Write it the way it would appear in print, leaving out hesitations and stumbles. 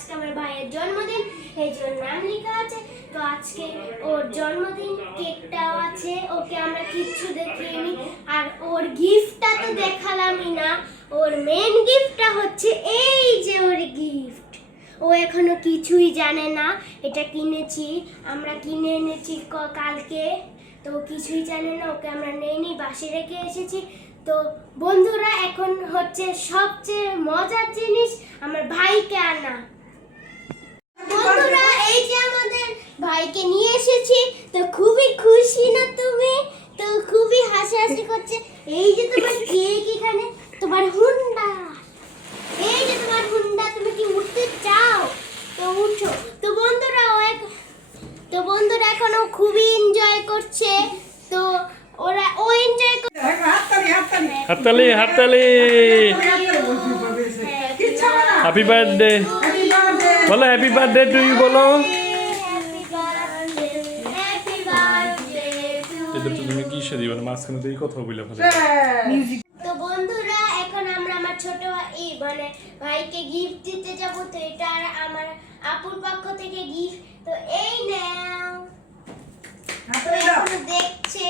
আজকে আমার ভাইয়ের জন্মদিন, এই জন্য নাম লেখা আছে। তো আজকে ওর জন্মদিন, কেকটাও আছে, ওকে আমরা কিচ্ছু দেখিনি। আর ওর গিফটটা তো দেখালামই না, ওর মেন গিফটটা হচ্ছে এই যে ওর গিফট। ও এখনো কিছুই জানে না, এটা কিনেছি আমরা, কিনে এনেছি কালকে। তো কিছুই জানে না, ওকে আমরা নেইনি, বাসে রেখে এসেছি। তো বন্ধুরা, এখন হচ্ছে সবচেয়ে মজার জিনিস আমার ভাইকে আনা। বন্ধুরা, এই যে আমাদের ভাইকে নিয়ে এসেছি। তো খুবই খুশি না তুমি? তো খুবই হাসাহাসি করছে। এই যে তোমার কেক, এখানে তোমার হুন্ডা, এই যে তোমার হুন্ডা, তুমি কি উঠতে চাও? তো উঠো। তো বন্ধুরা এখন ও খুবই এনজয় করছে। তো ও এনজয় করছে। হাততালি হাততালি। হ্যাপি বার্থডে বলো, হ্যাপি বার্থডে টু ইউ বলো। এটা তো তুমি কিসে দিবা, মাঝখানে দিয়ে কথা বলে ফেলে। তো বন্ধুরা, এখন আমরা আমার ছোট মানে ভাইকে গিফট দিতে যাব। তো এটা আমার আপুর পক্ষ থেকে গিফট। তো এই নাও, তো এখনো দেখছে।